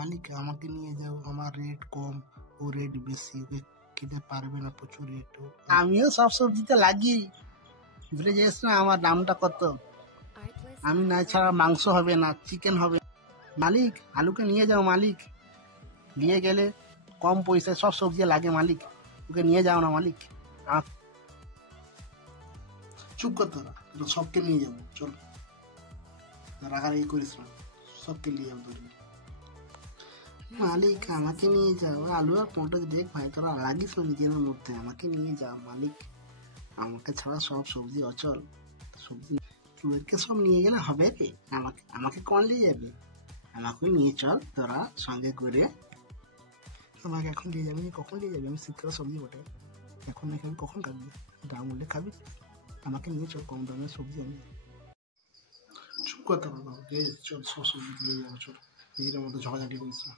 মালিক আমাকে নিয়ে যাও, আমার রেট কম, ও রেট বেশি, ওকে খেতে পারবে না, প্রচুর রেট। আমিও সব সবজিতে লাগি, ভুলে যাস না আমার দামটা কত। আমি না ছাড়া মাংস হবে না, চিকেন হবে। মালিক আলুকে নিয়ে যাও মালিক, নিয়ে গেলে কম পয়সায় সব সবজি লাগে মালিক, ওকে নিয়ে যাও না মালিক। চুপ কর তোরা, সবকে নিয়ে যাবো, চল রাগারাগি করিস না, সবকে নিয়ে যাবো তোর। মালিক আমাকে নিয়ে যাও, আলু আর পটল দেখ ভাই, তোরা লাগিস না নিজের মধ্যে, আমাকে নিয়ে যাও মালিক, আমাকে ছাড়া সব সবজি অচল। সবজি চুয়েরকে সব নিয়ে গেলে হবে রে, আমাকে আমাকে কখন নিয়ে যাবে? আমাকে নিয়ে চল তোরা সঙ্গে করে। আমাকে এখন নিয়ে যাবি, কখন নিয়ে যাবি? আমি শীতকালে সবজি বটে, এখন না খাবি কখন খাবি? দাম উঠলে খাবি, আমাকে নিয়ে চল, কম দামের সবজি আমি। চুপ করতে পারবো, চল সব সবজি দিয়ে যাবো, চল নিজের মধ্যে ঝগড়াঝাটি করিস না।